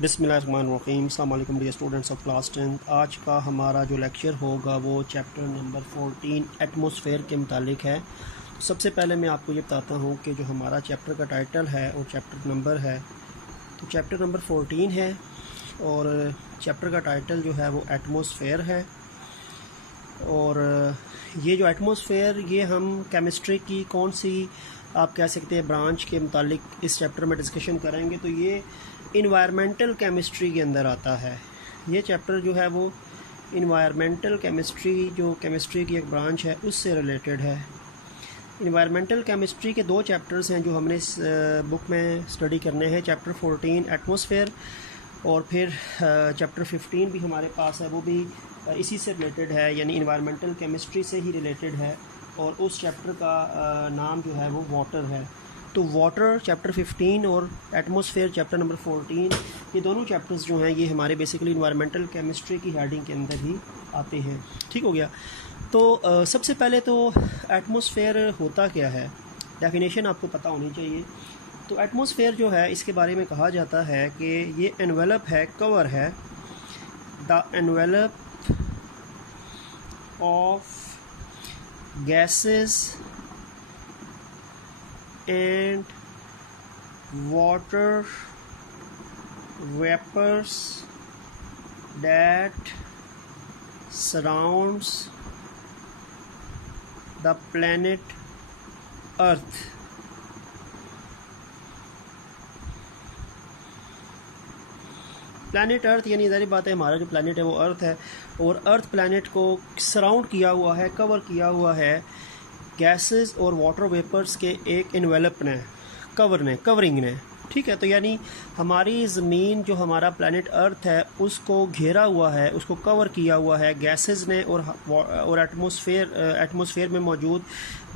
बिस्मिल्लाहिर्रहमानिर्रहीम। अस्सलाम वालेकुम डियर स्टूडेंट्स ऑफ क्लास 10। आज का हमारा जो लेक्चर होगा वो चैप्टर नंबर 14 एटमॉस्फेयर के मुतालिक है। तो सबसे पहले मैं आपको ये बताता हूँ कि जो हमारा चैप्टर का टाइटल है और चैप्टर नंबर है, तो चैप्टर नंबर 14 है और चैप्टर का टाइटल जो है वो एटमॉस्फेयर है। और ये जो एटमॉस्फेयर ये हम केमिस्ट्री की कौन सी आप कह सकते हैं ब्रांच के मुतालिक इस चैप्टर में डिस्कशन करेंगे, तो ये इन्वायरमेंटल केमिस्ट्री के अंदर आता है। ये चैप्टर जो है वो इन्वायरमेंटल केमिस्ट्री जो केमिस्ट्री की एक ब्रांच है उससे रिलेटेड है। इन्वायरमेंटल केमिस्ट्री के दो चैप्टर्स हैं जो हमने इस बुक में स्टडी करने हैं। चैप्टर 14 एटमॉस्फेयर और फिर चैप्टर 15 भी हमारे पास है, वो भी इसी से रिलेटेड है, यानी इन्वायरमेंटल केमिस्ट्री से ही रिलेटेड है। और उस चैप्टर का नाम जो है वो वाटर है। तो वाटर चैप्टर 15 और एटमॉस्फेयर चैप्टर नंबर 14, ये दोनों चैप्टर्स जो हैं ये हमारे बेसिकली इन्वायरमेंटल केमिस्ट्री की हेडिंग के अंदर ही आते हैं। ठीक हो गया। तो सबसे पहले तो एटमॉस्फेयर होता क्या है, डेफिनेशन आपको पता होनी चाहिए। तो एटमॉस्फेयर जो है इसके बारे में कहा जाता है कि ये एनवेलप है, कवर है, the envelope of gases and water vapors that surrounds the planet Earth। Planet Earth यानी ज़ाहिर बात है हमारा जो प्लैनेट है वो अर्थ है, और अर्थ प्लैनेट को सराउंड किया हुआ है, कवर किया हुआ है गैसेस और वाटर वेपर्स के एक इन्वेलप ने, कवरिंग ने। ठीक है, तो यानी हमारी ज़मीन जो हमारा प्लैनेट अर्थ है उसको घेरा हुआ है, उसको कवर किया हुआ है गैसेस ने और एटमॉस्फेयर में मौजूद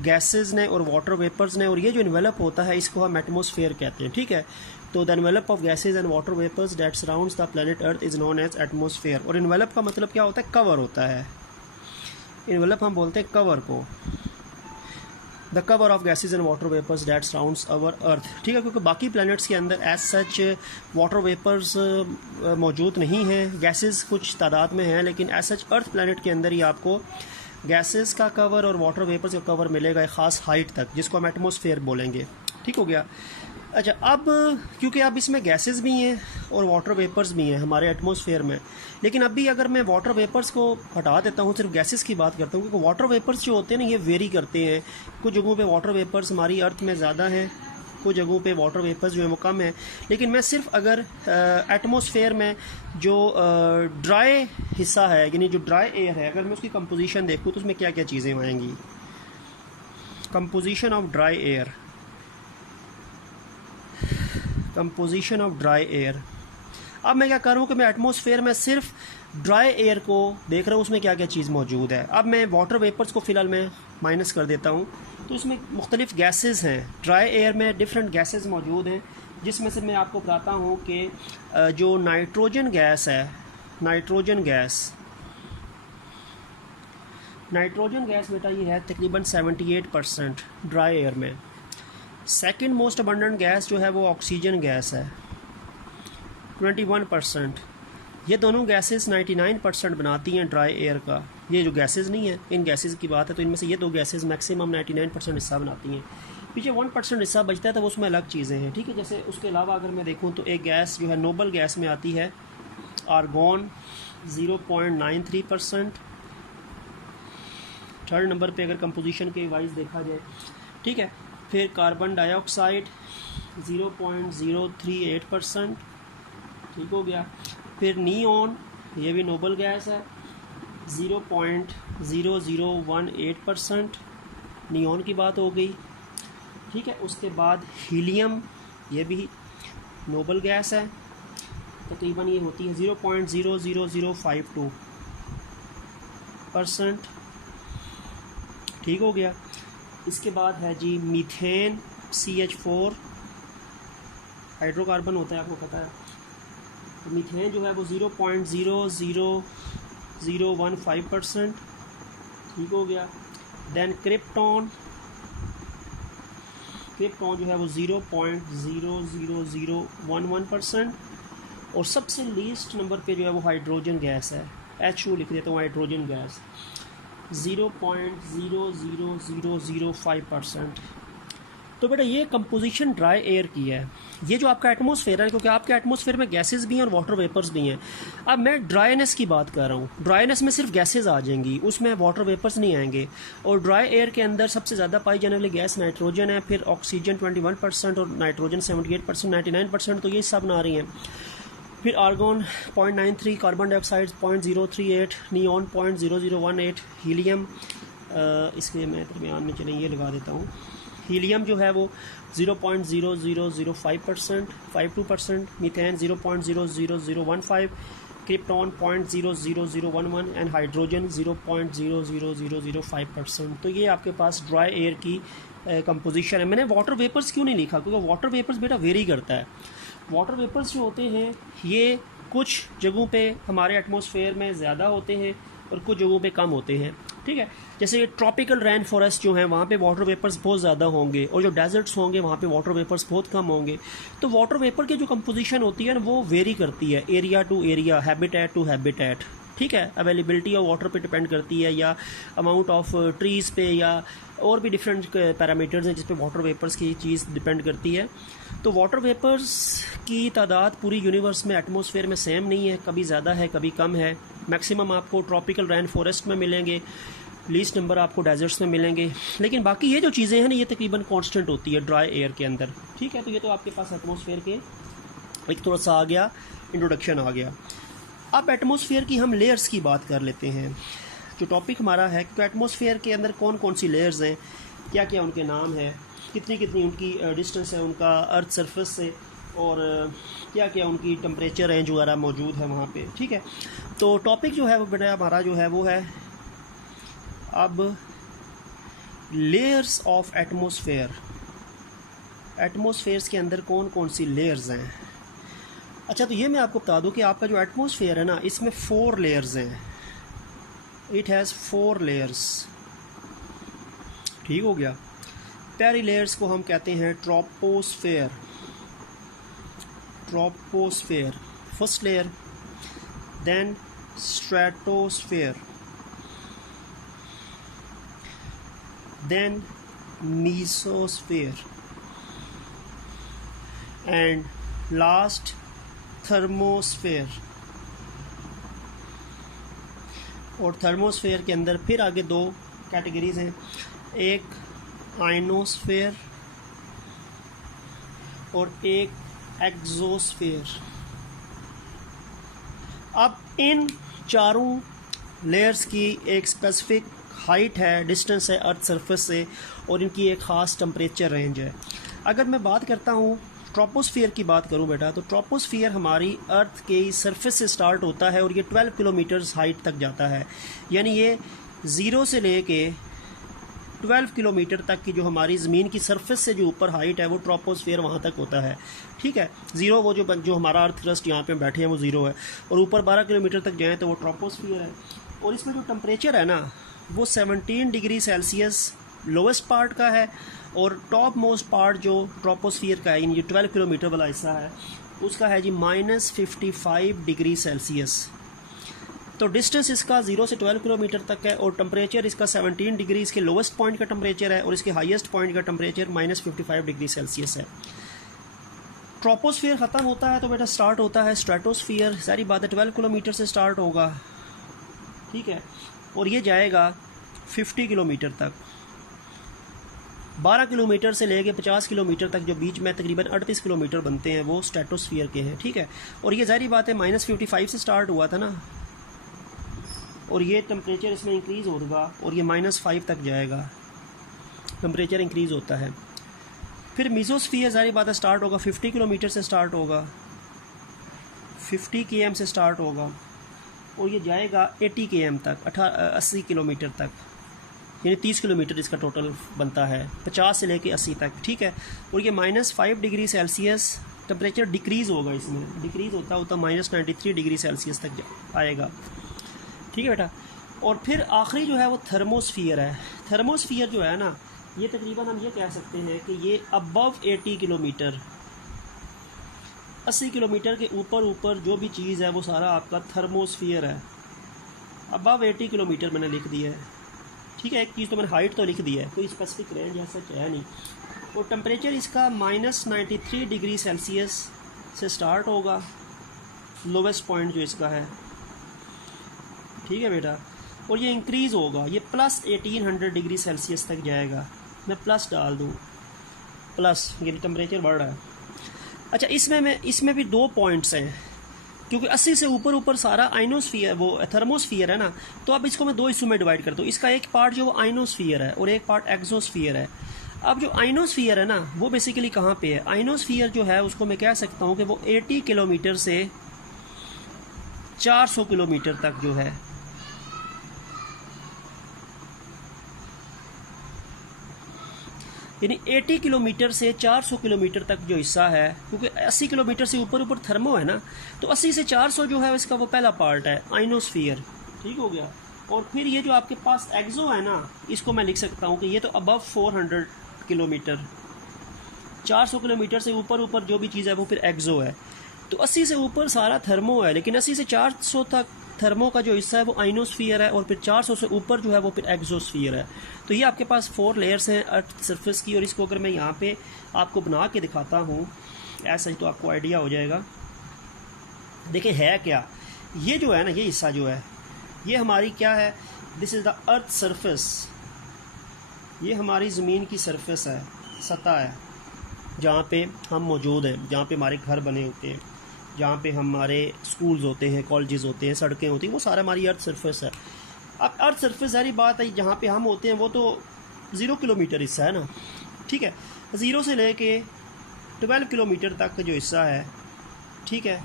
गैसेस ने और वाटर वेपर्स ने। और ये जो इन्वेलप होता है इसको हम एटमॉस्फेयर कहते हैं। ठीक है, तो the envelope of gases and water vapours that surrounds the planet earth is known as atmosphere. और इन्वेलप का मतलब क्या होता है, कवर होता है। इन्वेलप हम बोलते हैं कवर को, the cover of gases and water vapours that surrounds our earth. ठीक है, क्योंकि बाकी प्लैनेट्स के अंदर एज सच वाटर वेपर्स मौजूद नहीं हैं, गैसेज कुछ तादाद में हैं, लेकिन एज सच अर्थ प्लैनेट के अंदर ही आपको गैसेज का कवर और वाटर वेपर्स का कवर मिलेगा एक ख़ास हाइट तक, जिसको हम एटमॉस्फेयर बोलेंगे। ठीक हो गया। अच्छा, अब क्योंकि अब इसमें गैसेस भी हैं और वाटर वेपर्स भी हैं हमारे एटमॉस्फेयर में, लेकिन अभी अगर मैं वाटर वेपर्स को हटा देता हूँ, सिर्फ गैसेस की बात करता हूँ, क्योंकि वाटर वेपर्स जो होते हैं ना ये वेरी करते हैं। कुछ जगहों पे वाटर वेपर्स हमारी अर्थ में ज़्यादा हैं, कुछ जगहों पे वाटर वेपर्स जो है वो कम है। लेकिन मैं सिर्फ अगर एटमॉस्फेयर में जो ड्राई हिस्सा है, यानी जो ड्राई एयर है, अगर मैं उसकी कंपोजिशन देखूँ तो उसमें क्या क्या चीज़ें आएंगी। Composition of dry air, composition of dry air. अब मैं क्या कर रहा हूँ कि मैं एटमॉस्फेयर में सिर्फ ड्राई एयर को देख रहा हूँ, उसमें क्या क्या चीज़ मौजूद है। अब मैं वाटर वेपर्स को फ़िलहाल मैं माइनस कर देता हूँ, तो इसमें मुख्तलिफ़ गैसेस हैं। ड्राई एयर में डिफरेंट गैसेस मौजूद हैं, जिसमें से मैं आपको बताता हूँ कि जो नाइट्रोजन गैस है, नाइट्रोजन गैस बेटा ये है तकरीबन 78% ड्राई एयर में। सेकंड मोस्ट अबंडेंट गैस जो है वो ऑक्सीजन गैस है 21%। ये दोनों गैसेस 99% बनाती हैं ड्राई एयर का। ये जो गैसेस नहीं है, इन गैसेस की बात है, तो इनमें से ये दो गैसेस मैक्सिमम 99% हिस्सा बनाती हैं। पीछे 1% हिस्सा बचता है तो उसमें अलग चीज़ें हैं। ठीक है, जैसे उसके अलावा अगर मैं देखूँ तो एक गैस जो है नोबल गैस में आती है आर्गॉन 0.93%। थर्ड नंबर पे अगर कंपोजिशन के वाइज देखा जाए। ठीक है, फिर कार्बन डाइऑक्साइड 0.038%। ठीक हो गया। फिर नियॉन, ये भी नोबल गैस है, 0.0018%। नियॉन की बात हो गई। ठीक है, उसके बाद हीलियम, ये भी नोबल गैस है, तकरीबन ये होती है 0.00052%। ठीक हो गया। इसके बाद है जी मीथेन, CH4 हाइड्रोकार्बन होता है, आपको पता है। तो मीथेन जो है वो 0.00015%। ठीक हो गया। देन क्रिप्टॉन जो है वो 0.00011%। और सबसे लीस्ट नंबर पे जो है वो हाइड्रोजन गैस है, H2 लिख देता हूँ, हाइड्रोजन गैस 0.00005%। तो बेटा ये कंपोजिशन ड्राई एयर की है। ये जो आपका एटमॉस्फेयर है, क्योंकि आपके एटमॉस्फेयर में गैसेस भी हैं और वाटर वेपर्स भी हैं। अब मैं ड्राईनेस की बात कर रहा हूँ, ड्राईनेस में सिर्फ गैसेस आ जाएंगी, उसमें वाटर वेपर्स नहीं आएंगे। और ड्राई एयर के अंदर सबसे ज़्यादा पाई जाने वाली गैस नाइट्रोजन है, फिर ऑक्सीजन 21% और नाइट्रोजन 78%, 99% तो ये सब ना आ रही हैं। फिर argon 0.93, carbon dioxide 0.038, neon 0.0018, helium इसके मैं दरमियान में चलें ये लगा देता हूँ, हीलियम जो है वो 0.00005%, 52%, मीथेन 0.00015, क्रिप्टॉन 0.00011 एंड हाइड्रोजन 0.00005%। तो ये आपके पास ड्राई एयर की कंपोजिशन है। मैंने वाटर वेपर्स क्यों नहीं लिखा, क्योंकि वाटर वेपर्स बेटा वेरी करता है। वाटर वेपर्स जो होते हैं ये कुछ जगहों पे हमारे एटमॉस्फेयर में ज़्यादा होते हैं और कुछ जगहों पे कम होते हैं, ठीक है। जैसे ये ट्रॉपिकल रेन फॉरेस्ट जो हैं वहाँ पे वाटर वेपर्स बहुत ज़्यादा होंगे, और जो डेजर्ट्स होंगे वहाँ पे वाटर वेपर्स बहुत कम होंगे। तो वाटर वेपर की जो कंपोजिशन होती है ना वो वेरी करती है area to area, habitat to habitat, ठीक है। अवेलेबिलिटी ऑफ वाटर पे डिपेंड करती है, या अमाउंट ऑफ ट्रीज़ पे, या और भी डिफरेंट पैरामीटर्स हैं जिस पे वाटर वेपर्स की चीज़ डिपेंड करती है। तो वाटर वेपर्स की तादाद पूरी यूनिवर्स में एटमॉस्फेयर में सेम नहीं है, कभी ज़्यादा है कभी कम है। मैक्सिमम आपको ट्रॉपिकल रेन फॉरेस्ट में मिलेंगे, लीस्ट नंबर आपको डेजर्ट्स में मिलेंगे, लेकिन बाकी ये जो चीज़ें हैं ना ये तकरीबन कांस्टेंट होती है ड्राई एयर के अंदर, ठीक है। तो ये तो आपके पास एटमॉस्फेयर के एक थोड़ा सा आ गया, इंट्रोडक्शन आ गया। अब एटमॉस्फेयर की हम लेयर्स की बात कर लेते हैं, जो टॉपिक हमारा है कि एटमॉस्फेयर के अंदर कौन कौन सी लेयर्स हैं, क्या क्या उनके नाम है, कितनी कितनी उनकी डिस्टेंस है उनका अर्थ सरफेस से, और क्या क्या उनकी टेम्परेचर रेंज वगैरह मौजूद है वहाँ पे, ठीक है। तो टॉपिक जो है वो बेटा हमारा जो है वो है अब लेयर्स ऑफ एटमॉस्फेयर। एटमॉस्फेयर्स के अंदर कौन कौन सी लेयर्स हैं। अच्छा, तो ये मैं आपको बता दूं कि आपका जो एटमॉस्फेयर है ना इसमें 4 लेयर्स हैं। इट हैज़ 4 लेयर्स, ठीक हो गया। पहली लेयर्स को हम कहते हैं troposphere. Troposphere first layer, then stratosphere, then mesosphere, and last thermosphere। और थर्मोस्फेयर के अंदर फिर आगे 2 कैटेगरीज हैं, एक आयनोस्फेयर और एक एक्सोस्फेयर। अब इन चारों लेयर्स की एक स्पेसिफिक हाइट है, डिस्टेंस है अर्थ सरफेस से, और इनकी एक ख़ास टेम्परेचर रेंज है। अगर मैं बात करता हूँ ट्रोपोस्फियर की बात करूँ बेटा, तो ट्रोपोस्फियर हमारी अर्थ के सरफेस से स्टार्ट होता है और ये 12 किलोमीटर्स हाइट तक जाता है। यानी ये 0 से लेके 12 किलोमीटर तक की जो हमारी ज़मीन की सरफेस से जो ऊपर हाइट है वो ट्रोपोस्फियर वहाँ तक होता है, ठीक है। 0 वो जो हमारा अर्थ क्रस्ट यहाँ पे बैठे हैं वो 0 है, और ऊपर 12 किलोमीटर तक जाएँ तो वो ट्रोपोस्फियर है। और इसमें जो टेम्परेचर है ना वो 17 डिग्री सेल्सियस लोवेस्ट पार्ट का है, और टॉप मोस्ट पार्ट जो ट्रोपोस्फियर का है यानी जो 12 किलोमीटर वाला हिस्सा है उसका है जी -55 डिग्री सेल्सियस। तो डिस्टेंस इसका 0 से 12 किलोमीटर तक है, और टेम्परेचर इसका 17 डिग्री इसके लोवेस्ट पॉइंट का टेम्परेचर है, और इसके हाईएस्ट पॉइंट का टेम्परेचर -55 डिग्री सेल्सियस है। ट्रोपोस्फियर ख़त्म होता है तो बेटा स्टार्ट होता है स्ट्रेटोस्फियर। सारी बात है 12 किलोमीटर से स्टार्ट होगा, ठीक है, और ये जाएगा 50 किलोमीटर तक। 12 किलोमीटर से लेके 50 किलोमीटर तक जो बीच में तकरीबन 38 किलोमीटर बनते हैं वो स्ट्रेटोस्फियर के हैं, ठीक है। और ये जारी बात है -55 से स्टार्ट हुआ था ना, और ये टेम्परेचर इसमें इंक्रीज़ होगा और ये -5 तक जाएगा, टेम्परेचर इंक्रीज़ होता है। फिर मीसोस्फियर जारी बात है स्टार्ट होगा 50 किलोमीटर से स्टार्ट होगा, 50 km से स्टार्ट होगा, और ये जाएगा 80 km तक, 80 किलोमीटर तक, यानी 30 किलोमीटर इसका टोटल बनता है, 50 से लेके 80 तक, ठीक है। और ये -5 डिग्री सेल्सियस टेम्परेचर डिक्रीज़ होगा, इसमें डिक्रीज़ होता होता -93 डिग्री सेल्सियस तक आएगा, ठीक है बेटा। और फिर आखिरी जो है वो थर्मोस्फियर है। थर्मोस्फियर जो है ना ये तकरीबन हम ये कह सकते हैं कि ये अबव 80 किलोमीटर 80 किलोमीटर के ऊपर जो भी चीज़ है वो सारा आपका थर्मोस्फियर है। अबव 80 किलोमीटर मैंने लिख दिया है, ठीक है। एक चीज़ तो मैंने हाइट तो लिख दी है, कोई स्पेसिफिक रेंज ऐसा है नहीं। और टेम्परेचर इसका -93 डिग्री सेल्सियस से स्टार्ट होगा, लोवेस्ट पॉइंट जो इसका है, ठीक है बेटा। और ये इंक्रीज़ होगा, ये प्लस 1800 डिग्री सेल्सियस तक जाएगा। मैं प्लस डाल दूँ, प्लस, ये टेम्परेचर बढ़ रहा है। अच्छा, इसमें भी 2 पॉइंट्स हैं, क्योंकि 80 से ऊपर सारा आइनोस्फीयर, वो थर्मोस्फीयर है ना। तो अब इसको मैं 2 हिस्सों में डिवाइड करता हूँ। इसका एक पार्ट जो वो आइनोस्फीयर है और एक पार्ट एक्सोस्फीयर है। अब जो आइनोस्फीयर है ना, वो बेसिकली कहाँ पे है? आइनोस्फीयर जो है उसको मैं कह सकता हूँ कि वो 80 किलोमीटर से 400 किलोमीटर तक जो है, यानी 80 किलोमीटर से 400 किलोमीटर तक जो हिस्सा है, क्योंकि 80 किलोमीटर से ऊपर थर्मो है ना, तो 80 से 400 जो है इसका वो पहला पार्ट है, आइनोस्फीयर, ठीक हो गया। और फिर ये जो आपके पास एक्सो है ना, इसको मैं लिख सकता हूँ कि ये तो अबव 400 किलोमीटर, 400 किलोमीटर से ऊपर जो भी चीज़ है वो फिर एक्सो है। तो 80 से ऊपर सारा थर्मो है, लेकिन 80 से 400 तक थर्मो का जो हिस्सा है वो आइनोस्फीयर है, और फिर 400 से ऊपर जो है वो फिर एक्सोस्फीयर है। तो ये आपके पास 4 लेयर्स हैं अर्थ सरफेस की। और इसको अगर मैं यहाँ पे आपको बना के दिखाता हूँ ऐसा ही, तो आपको आइडिया हो जाएगा। देखिए है क्या, ये जो है ना, ये हिस्सा जो है ये हमारी क्या है, this is the earth surface. ये हमारी ज़मीन की सरफेस है, सतह है, जहाँ पे हम मौजूद हैं, जहाँ पे हमारे घर बने होते हैं, जहाँ पे हमारे स्कूल्स होते हैं, कॉलेजेस होते हैं, सड़कें होती हैं, वो सारा हमारी अर्थ सरफेस है। अब अर्थ सरफेस सारी बात है, जहाँ पे हम होते हैं वो तो 0 किलोमीटर हिस्सा है ना, ठीक है। 0 से लेके 12 किलोमीटर तक का जो हिस्सा है, ठीक है,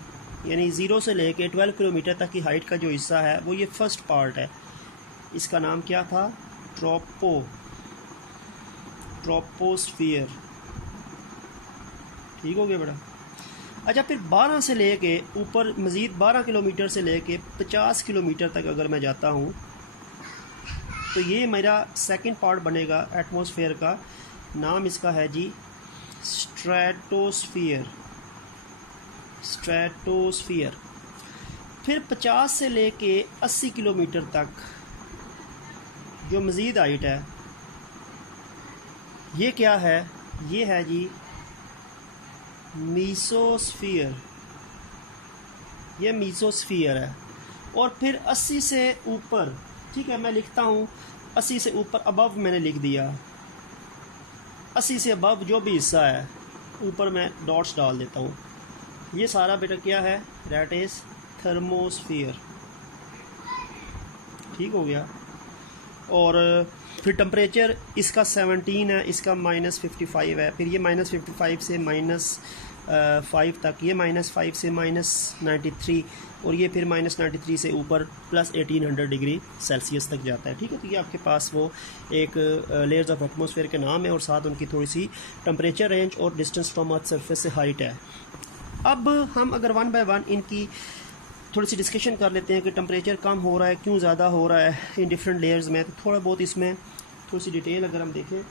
यानी 0 से लेके 12 किलोमीटर तक की हाइट का जो हिस्सा है वो ये फर्स्ट पार्ट है। इसका नाम क्या था? ट्रोपोस्फियर, ठीक हो गया बेटा। अच्छा, फिर 12 से लेके ऊपर मज़ीद 12 किलोमीटर से लेके 50 किलोमीटर तक अगर मैं जाता हूँ तो ये मेरा सेकंड पार्ट बनेगा एटमॉस्फेयर का। नाम इसका है जी स्ट्रेटोस्फियर। फिर 50 से लेके 80 किलोमीटर तक जो मज़ीद हाइट है, ये क्या है? ये है जी मीसोस्फियर, ये मीसोस्फियर है। और फिर 80 से ऊपर, ठीक है, मैं लिखता हूँ 80 से ऊपर, अबव मैंने लिख दिया, 80 से अबव जो भी हिस्सा है ऊपर मैं डॉट्स डाल देता हूँ। ये सारा बेटा क्या है? दैट इज़ थर्मोस्फियर, ठीक हो गया। और फिर टेम्परेचर इसका 17 है, इसका -55 है, फिर ये -55 से -5 तक, ये -5 से -93, और ये फिर -93 से ऊपर प्लस 1800 डिग्री सेल्सियस तक जाता है, ठीक है। तो ये आपके पास वो एक लेयर्स ऑफ एटमॉस्फेयर के नाम है, और साथ उनकी थोड़ी सी टेम्परेचर रेंज और डिस्टेंस फ्रॉम अर्थ सरफेस से हाइट है। अब हम अगर 1 बाय 1 इनकी थोड़ी सी डिस्कशन कर लेते हैं कि टेम्परेचर कम हो रहा है, क्यों ज़्यादा हो रहा है इन डिफरेंट लेयर्स में। तो थोड़ा बहुत इसमें थोड़ी सी डिटेल अगर हम देखें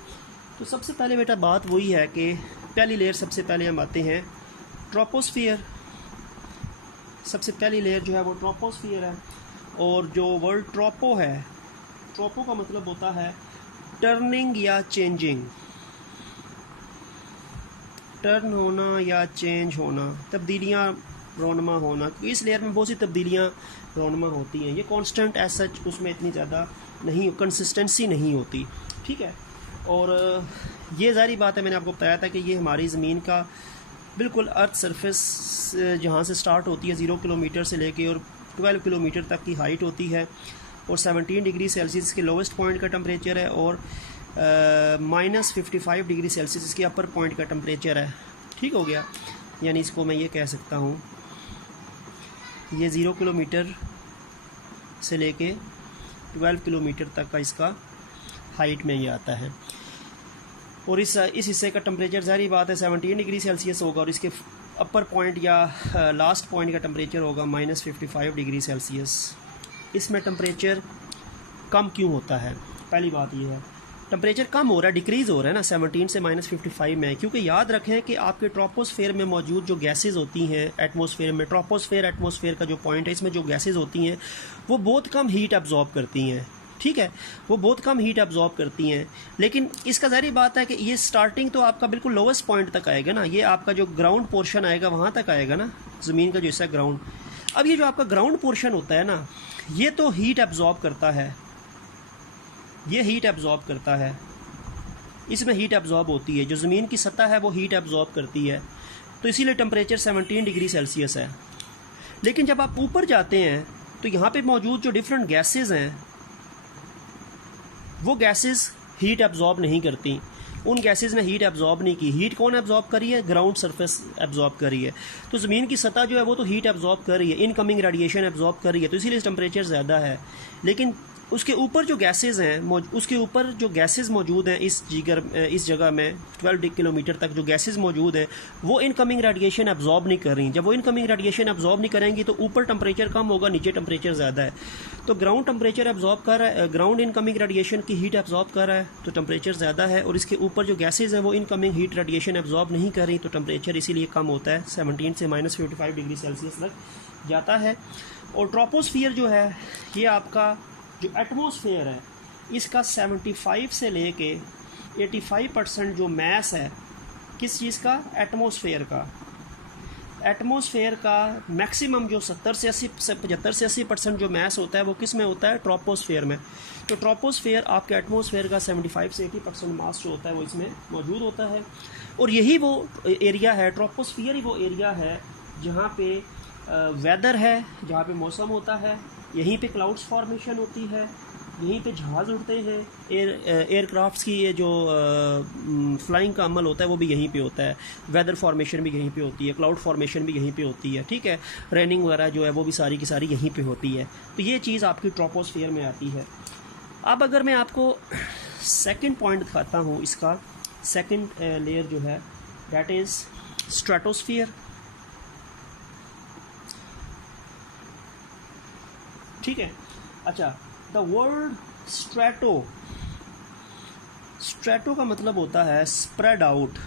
तो सबसे पहले बेटा बात वही है कि पहली लेयर, सबसे पहले हम आते हैं ट्रोपोस्फियर। सबसे पहली लेयर जो है वो ट्रोपोस्फियर है। और जो वर्ड ट्रोपो है, ट्रोपो का मतलब होता है टर्निंग या चेंजिंग, टर्न होना या चेंज होना, तब्दीलियाँ रोनमा होना। इस लेयर में बहुत सी तब्दीलियाँ रोनमा होती हैं। ये कांस्टेंट एज सच उसमें इतनी ज़्यादा नहीं, कंसिस्टेंसी नहीं होती, ठीक है। और ये ज़ाहिर बात है, मैंने आपको बताया था कि ये हमारी ज़मीन का बिल्कुल अर्थ सरफेस जहाँ से स्टार्ट होती है 0 किलोमीटर से लेके और 12 किलोमीटर तक की हाइट होती है, और 17 डिग्री सेल्सियस के लोवेस्ट पॉइंट का टेम्परेचर है, और -55 डिग्री सेल्सियस इसके अपर पॉइंट का टेम्परेचर है, ठीक हो गया। यानी इसको मैं ये कह सकता हूँ, ये 0 किलोमीटर से लेके 12 किलोमीटर तक का इसका हाइट में ये आता है। और इस हिस्से का टेम्परेचर ज़ाहिर बात है 17 डिग्री सेल्सियस होगा, और इसके अपर पॉइंट या लास्ट पॉइंट का टेम्परेचर होगा -55 डिग्री सेल्सियस। इसमें टेम्परेचर कम क्यों होता है? पहली बात ये है, टेम्परेचर कम हो रहा है, डिक्रीज़ हो रहा है ना 17 से -55 में, क्योंकि याद रखें कि आपके ट्रोपोस्फेयर में मौजूद जो गैसेस होती हैं एटमॉस्फेयर में, ट्रोपोस्फेयर एटमॉस्फेयर का जो पॉइंट है, इसमें जो गैसेस होती हैं वो बहुत कम हीट एब्जॉर्ब करती हैं, ठीक है, वो बहुत कम हीट एब्जॉर्ब करती हैं। लेकिन इसका ज़ाहिर बात है कि ये स्टार्टिंग तो आपका बिल्कुल लोवेस्ट पॉइंट तक आएगा ना, ये आपका जो ग्राउंड पोर्शन आएगा वहाँ तक आएगा ना, ज़मीन का जो हिस्सा ग्राउंड। अब ये जो आपका ग्राउंड पोर्शन होता है ना, ये तो हीट एब्जॉर्ब करता है, ये हीट एब्जॉर्ब करता है, इसमें हीट एब्जॉर्ब होती है, जो ज़मीन की सतह है वो हीट एब्जॉर्ब करती है, तो इसीलिए टेम्परेचर 17 डिग्री सेल्सियस है। लेकिन जब आप ऊपर जाते हैं तो यहाँ पे मौजूद जो डिफरेंट गैसेस हैं वो गैसेस हीट एब्जॉर्ब नहीं करती, उन गैसेस ने हीट एब्जॉर्ब नहीं की। हीट कौन एब्जॉर्ब करी है? ग्राउंड सरफेस एब्जॉर्ब करी है। तो ज़मीन की सतह जो है वो तो हीट एब्जॉर्ब कर रही है, इनकमिंग रेडिएशन एब्जॉर्ब कर रही है, तो इसीलिए टेम्परेचर ज़्यादा है। लेकिन उसके ऊपर जो गैसेस हैं, उसके ऊपर जो गैसेस मौजूद हैं इस जगह में 12 किलोमीटर तक जो गैसेस मौजूद हैं वो इनकमिंग रेडिएशन एब्जॉर्ब नहीं कर रही। जब वो इनकमिंग रेडिएशन एब्जॉर्ब नहीं करेंगी तो ऊपर टेम्परेचर कम होगा, नीचे टेम्परेचर ज़्यादा है। तो ग्राउंड टेम्परेचर एब्जॉर्ब कर रहा है, ग्राउंड इनकमिंग रेडिएशन की हीट एब्जॉर्ब कर रहा है तो टेम्परेचर ज़्यादा है, और इसके ऊपर जो गैसेज हैं वो इनकमिंग हीट रेडिएशन एब्जॉर्ब नहीं कर रही, तो टेम्परेचर इसीलिए कम होता है, 17 से -55 डिग्री सेल्सियस तक जाता है। और ट्रोपोस्फियर जो है ये आपका जो एटमॉस्फेयर है इसका 75 से लेके 85% जो मैस है, किस चीज़ का? एटमॉस्फेयर का। एटमॉस्फेयर का मैक्सिमम जो 70 से 75 से 80% जो मैस होता है वो किस में होता है? ट्रोपोस्फेयर में। तो ट्रोपोस्फेयर आपके एटमॉस्फेयर का 75 से 80% मास जो होता है वो इसमें मौजूद होता है। और यही वो एरिया है, ट्रोपोस्फियर ही वो एरिया है जहाँ पे वेदर है, जहाँ पे मौसम होता है, यहीं पे क्लाउड्स फॉर्मेशन होती है, यहीं पे जहाज़ उड़ते हैं, एयरक्राफ्ट्स की ये जो फ्लाइंग का अमल होता है वो भी यहीं पे होता है, वेदर फॉर्मेशन भी यहीं पे होती है, क्लाउड फॉर्मेशन भी यहीं पे होती है, ठीक है, रेनिंग वगैरह जो है वो भी सारी की सारी यहीं पे होती है। तो ये चीज़ आपकी ट्रोपोस्फियर में आती है। अब अगर मैं आपको सेकंड पॉइंट दिखाता हूँ, इसका सेकंड लेयर जो है दैट इज़ स्ट्रेटोस्फियर, ठीक है। अच्छा, द वर्ड स्ट्रेटो का मतलब होता है स्प्रेड आउट,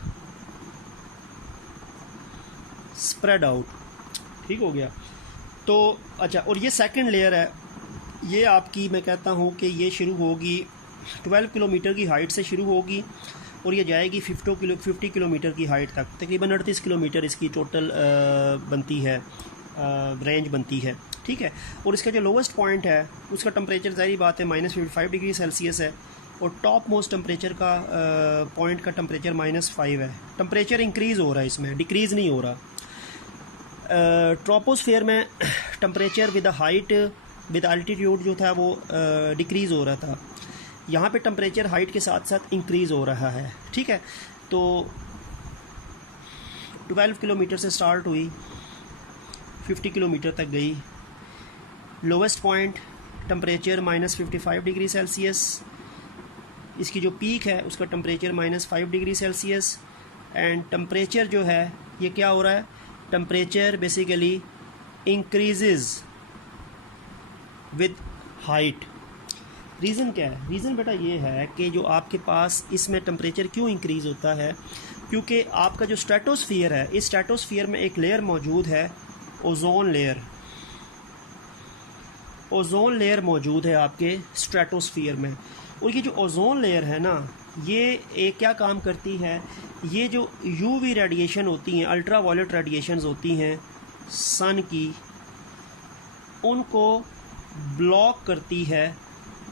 ठीक हो गया। तो अच्छा, और ये सेकंड लेयर है, ये आपकी मैं कहता हूँ कि ये शुरू होगी 12 किलोमीटर की हाइट से शुरू होगी और ये जाएगी 50 किलोमीटर की हाइट तक, तकरीबन 38 किलोमीटर इसकी टोटल बनती है, रेंज बनती है, ठीक है। और इसका जो लोवेस्ट पॉइंट है उसका टेम्परेचर ज़ाहिर बात है -55 डिग्री सेल्सियस है, और टॉप मोस्ट टेम्परेचर का पॉइंट का टेम्परेचर -5 है। टेम्परेचर इंक्रीज़ हो रहा है, इसमें डिक्रीज़ नहीं हो रहा। ट्रोपोस्फेयर में temperature with height with altitude जो था वो डिक्रीज़ हो रहा था, यहाँ पे टेम्परेचर हाइट के साथ साथ इंक्रीज़ हो रहा है, ठीक है। तो 12 किलोमीटर से स्टार्ट हुई, 50 किलोमीटर तक गई, lowest point temperature -55 degree Celsius, इसकी जो पीक है उसका temperature -5 degree Celsius, and temperature जो है ये क्या हो रहा है? Temperature basically increases with height. Reason क्या है? रीज़न बेटा ये है कि जो आपके पास इसमें टेम्परेचर क्यों इंक्रीज़ होता है, क्योंकि आपका जो स्ट्रेटोस्फियर है, इस स्ट्रेटोस्फियर में एक लेयर मौजूद है, ओजोन लेयर। ओजोन लेयर मौजूद है आपके स्ट्रेटोस्फियर में, और ये जो ओजोन लेयर है ना, ये एक क्या काम करती है, ये जो यूवी रेडिएशन होती हैं, अल्ट्रा वायलेट रेडिएशंस होती हैं सन की, उनको ब्लॉक करती है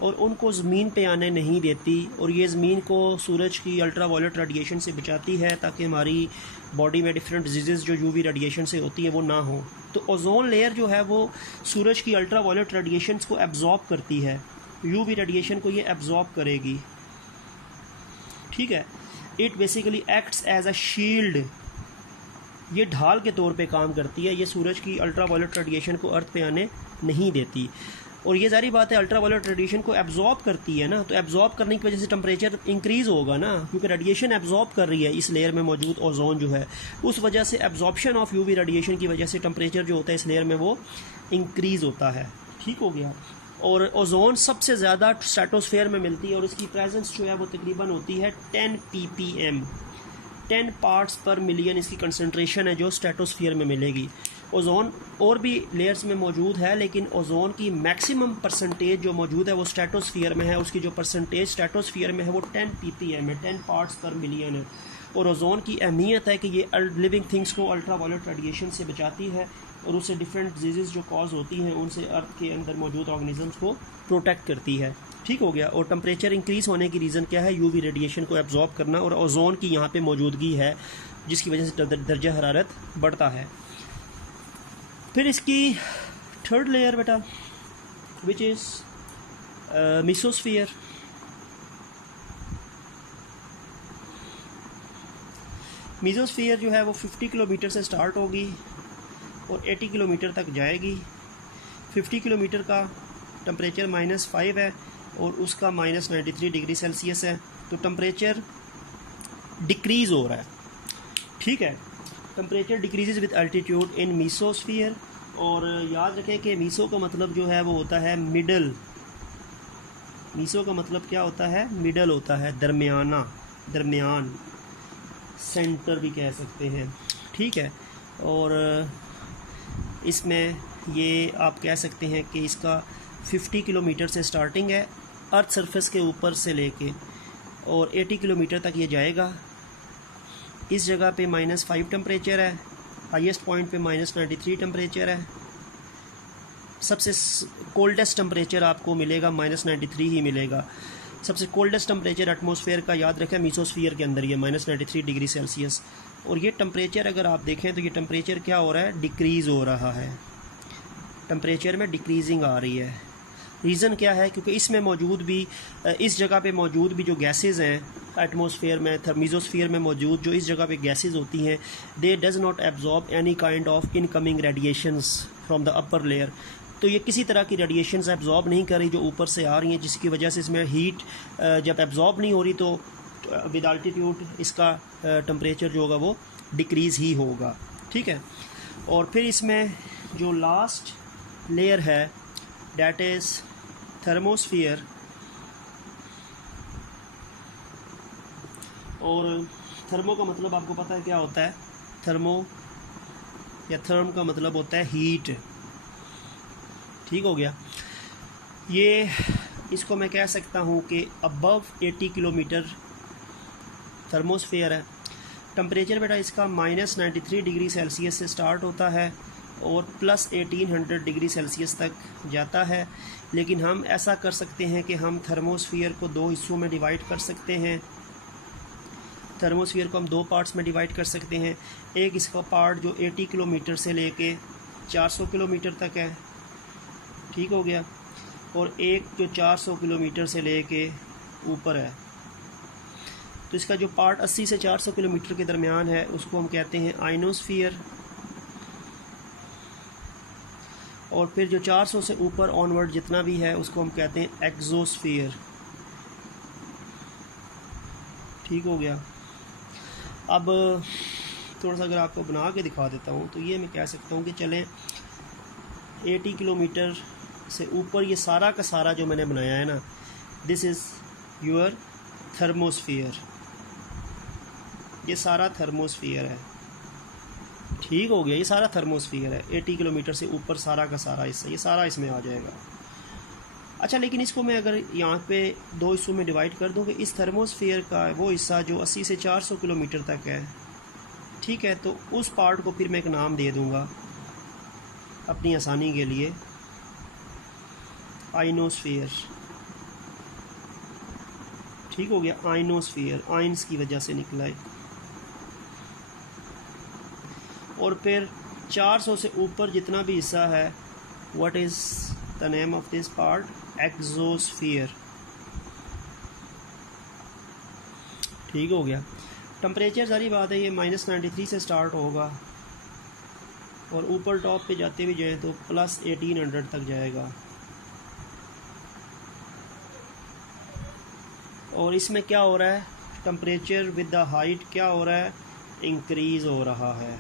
और उनको ज़मीन पे आने नहीं देती, और ये ज़मीन को सूरज की अल्ट्रा वायलेट रेडिएशन से बचाती है ताकि हमारी बॉडी में डिफरेंट डिजीज़ जो यूवी रेडिएशन से होती है वो ना हो। तो ओजोन लेयर जो है वो सूरज की अल्ट्रा वायलेट रेडिएशंस को एब्जॉर्ब करती है, यूवी रेडिएशन को ये एब्जॉर्ब करेगी, ठीक है। It basically acts as a shield, ये ढाल के तौर पे काम करती है, ये सूरज की अल्ट्रा वायलेट रेडिएशन को अर्थ पे आने नहीं देती। और ये जारी बात है अल्ट्रा वायलेट रेडिएशन को एब्जॉर्ब करती है ना, तो एब्जॉर्ब करने की वजह से टेम्परेचर इंक्रीज़ होगा ना, क्योंकि रेडिएशन एब्जॉर्ब कर रही है इस लेयर में मौजूद ओजोन जो है, उस वजह से एब्जॉर्प्शन ऑफ यूवी रेडिएशन की वजह से टेम्परेचर जो होता है इस लेयर में वो इंक्रीज़ होता है, ठीक हो गया। और ओजोन सबसे ज़्यादा स्ट्रेटोस्फेयर में मिलती है और इसकी प्रेजेंस जो है वो तकरीबन होती है 10 ppm, 10 पार्ट्स पर मिलियन इसकी कंसंट्रेशन है जो स्ट्रेटोस्फियर में मिलेगी। ओजोन और भी लेयर्स में मौजूद है, लेकिन ओजोन की मैक्सिमम परसेंटेज जो मौजूद है वो स्ट्रेटोस्फियर में है। उसकी जो परसेंटेज स्ट्रेटोस्फियर में है वो 10 ppm है, 10 पार्ट्स पर मिलियन है। और ओजोन की अहमियत है कि ये लिविंग थिंग्स को अल्ट्रावायलेट रेडिएशन से बचाती है और उससे डिफरेंट डिजीज़ जो कॉज होती हैं उनसे अर्थ के अंदर मौजूद ऑर्गेनिजम्स को प्रोटेक्ट करती है। ठीक हो गया। और टेम्परेचर इंक्रीज़ होने की रीज़न क्या है? यूवी रेडिएशन को एब्जॉर्ब करना और ओजोन की यहाँ पे मौजूदगी है जिसकी वजह से दर्जा हरारत बढ़ता है। फिर इसकी थर्ड लेयर बेटा विच इज़ मेसोस्फीयर। मेसोस्फीयर जो है वो 50 किलोमीटर से स्टार्ट होगी और 80 किलोमीटर तक जाएगी। 50 किलोमीटर का टेम्परेचर -5 है और उसका -93 डिग्री सेल्सियस है, तो टेम्परेचर डिक्रीज़ हो रहा है। ठीक है, temperature decrease with altitude in mesosphere. और याद रखें कि मीसो का मतलब जो है वो होता है मिडल। मीसो का मतलब क्या होता है? मिडल होता है, दरमियाना, दरमियान, सेंटर भी कह सकते हैं। ठीक है, और इसमें ये आप कह सकते हैं कि इसका 50 किलोमीटर से स्टार्टिंग है अर्थ सरफेस के ऊपर से लेके और 80 किलोमीटर तक ये जाएगा। इस जगह पे -5 टेम्परेचर है, हाईएस्ट पॉइंट पे -93 टेम्परेचर है। सबसे कोल्डेस्ट टेम्परेचर आपको मिलेगा -93 ही मिलेगा। सबसे कोल्डेस्ट टेम्परेचर एटमॉस्फेयर का याद रखें मेसोस्फीयर के अंदर ये -93 डिग्री सेल्सियस। और ये टेम्परेचर अगर आप देखें तो ये टेम्परेचर क्या हो रहा है? डिक्रीज़ हो रहा है, टेम्परेचर में डिक्रीजिंग आ रही है। रीज़न क्या है? क्योंकि इसमें मौजूद भी इस जगह पे मौजूद भी जो गैसेस हैं एटमॉस्फेयर में, मेसोस्फीयर में मौजूद जो इस जगह पे गैसेस होती हैं, they does not absorb any kind of incoming radiations from the upper layer. तो ये किसी तरह की रेडिएशंस एब्जॉर्ब नहीं कर रही जो ऊपर से आ रही हैं, जिसकी वजह से इसमें हीट जब एब्जॉर्ब नहीं हो रही तो विद अल्टीट्यूड इसका टेम्परेचर जो होगा वो डिक्रीज़ ही होगा। ठीक है, और फिर इसमें जो लास्ट लेयर है डैट इज़ थर्मोस्फीयर। और थर्मो का मतलब आपको पता है क्या होता है? थर्मो या थर्म का मतलब होता है हीट। ठीक हो गया। ये इसको मैं कह सकता हूँ कि अबव 80 किलोमीटर थर्मोस्फीयर है। टेम्परेचर बेटा इसका -93 डिग्री सेल्सियस से स्टार्ट होता है और +1800 डिग्री सेल्सियस तक जाता है। लेकिन हम ऐसा कर सकते हैं कि हम थर्मोस्फीयर को 2 हिस्सों में डिवाइड कर सकते हैं। थर्मोस्फीयर को हम 2 पार्ट्स में डिवाइड कर सकते हैं। एक इसका पार्ट जो 80 किलोमीटर से लेके 400 किलोमीटर तक है, ठीक हो गया, और एक जो 400 किलोमीटर से लेके ऊपर है। तो इसका जो पार्ट 80 से 400 किलोमीटर के दरमियान है उसको हम कहते हैं आइनोस्फीयर। और फिर जो 400 से ऊपर ऑनवर्ड जितना भी है उसको हम कहते हैं एक्सोस्फीयर। ठीक हो गया। अब थोड़ा सा अगर आपको बना के दिखा देता हूँ तो ये मैं कह सकता हूँ कि चलें 80 किलोमीटर से ऊपर ये सारा का सारा जो मैंने बनाया है ना, दिस इज़ योर थर्मोस्फीयर। ये सारा थर्मोस्फीयर है। ठीक हो गया, ये सारा थर्मोस्फीयर है। 80 किलोमीटर से ऊपर सारा का सारा हिस्सा, ये सारा इसमें आ जाएगा। अच्छा, लेकिन इसको मैं अगर यहाँ पे 2 हिस्सों में डिवाइड कर दूँ कि इस थर्मोस्फीयर का वो हिस्सा जो 80 से 400 किलोमीटर तक है, ठीक है, तो उस पार्ट को फिर मैं एक नाम दे दूँगा अपनी आसानी के लिए, आइनोस्फीयर। ठीक हो गया, आइनोस्फीयर, आइंस की वजह से निकला है। और फिर 400 से ऊपर जितना भी हिस्सा है, what is the name of this part? Exosphere. ठीक हो गया। टेम्परेचर सारी बात है ये -93 से स्टार्ट होगा और ऊपर टॉप पे जाते हुए जाए तो +1800 तक जाएगा। और इसमें क्या हो रहा है? टेम्परेचर विद द हाइट क्या हो रहा है? इंक्रीज़ हो रहा है।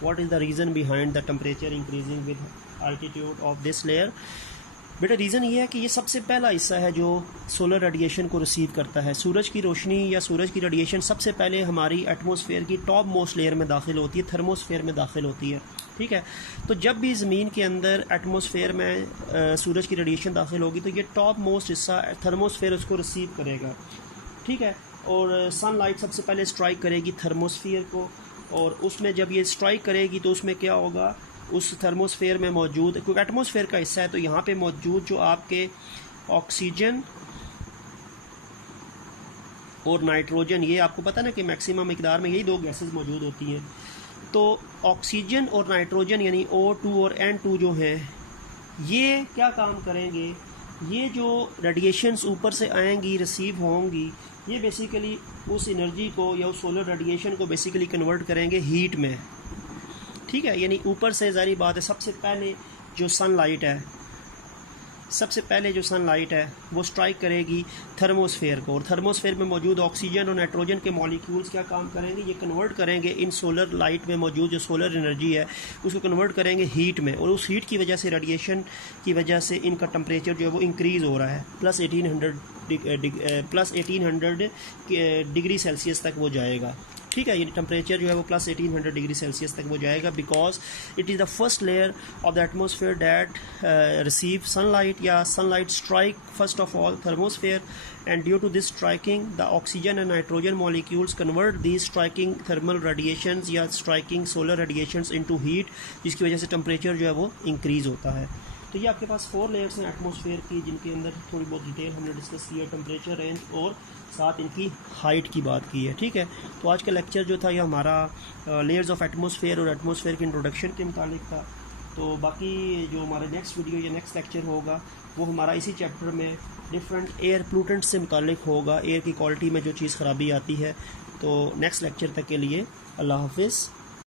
What is the reason behind the temperature increasing with altitude of this layer? बेटा रीज़न ये है कि ये सबसे पहला हिस्सा है जो सोलर रेडिएशन को रिसीव करता है। सूरज की रोशनी या सूरज की रेडिएशन सबसे पहले हमारी एटमॉस्फेयर की टॉप मोस्ट लेयर में दाखिल होती है, थर्मोस्फेयर में दाखिल होती है। ठीक है, तो जब भी ज़मीन के अंदर एटमॉस्फेयर में सूरज की रेडिएशन दाखिल होगी तो ये टॉप मोस्ट हिस्सा थर्मोस्फेयर उसको रिसीव करेगा। ठीक है, और सनलाइट सबसे पहले स्ट्राइक करेगी थर्मोस्फियर को, और उसमें जब ये स्ट्राइक करेगी तो उसमें क्या होगा, उस थर्मोस्फेयर में मौजूद, क्योंकि एटमॉस्फेयर का हिस्सा है तो यहाँ पे मौजूद जो आपके ऑक्सीजन और नाइट्रोजन, ये आपको पता ना कि मैक्सिमम मिकदार में यही दो गैसेस मौजूद होती हैं। तो ऑक्सीजन और नाइट्रोजन यानी O2 और N2 जो हैं, ये क्या काम करेंगे, ये जो रेडिएशंस ऊपर से आएंगी, रिसीव होंगी, ये बेसिकली उस एनर्जी को या उस सोलर रेडिएशन को बेसिकली कन्वर्ट करेंगे हीट में। ठीक है, यानी ऊपर से ज़ाहिर बात है सबसे पहले जो सनलाइट है वो स्ट्राइक करेगी थर्मोस्फेयर को, और थर्मोस्फेयर में मौजूद ऑक्सीजन और नाइट्रोजन के मॉलिक्यूल्स क्या काम करेंगे, ये कन्वर्ट करेंगे इन सोलर लाइट में मौजूद जो सोलर एनर्जी है उसको कन्वर्ट करेंगे हीट में, और उस हीट की वजह से, रेडिएशन की वजह से इनका टेम्परेचर जो है वो इंक्रीज़ हो रहा है, प्लस 1800 डिग्री सेल्सियस तक वो जाएगा। ठीक है, ये टेम्परेचर जो है वो प्लस 1800 डिग्री सेल्सियस तक वो जाएगा, because it is the first layer of the atmosphere that receive sunlight, या sunlight strike first of all thermosphere, and due to this striking the oxygen and nitrogen molecules convert these striking thermal radiations या striking solar radiations into heat, जिसकी वजह से temperature जो है वो increase होता है। तो ये आपके पास 4 लेयर्स हैं एटमॉस्फेयर की, जिनके अंदर थोड़ी बहुत डिटेल हमने डिस्कस की है, टेम्परेचर, रेंज और साथ इनकी हाइट की बात की है। ठीक है, तो आज का लेक्चर जो था ये हमारा लेयर्स ऑफ एटमॉस्फेयर और एटमॉस्फेयर के इंट्रोडक्शन के मुतालिक था। तो बाकी जो हमारा नेक्स्ट वीडियो या नेक्स्ट लेक्चर होगा वो हमारा इसी चैप्टर में डिफरेंट एयर पोल्यूटेंट से मुतालिक होगा, एयर की क्वालिटी में जो चीज़ ख़राबी आती है। तो नेक्स्ट लेक्चर तक के लिए अल्लाह हाफिज़।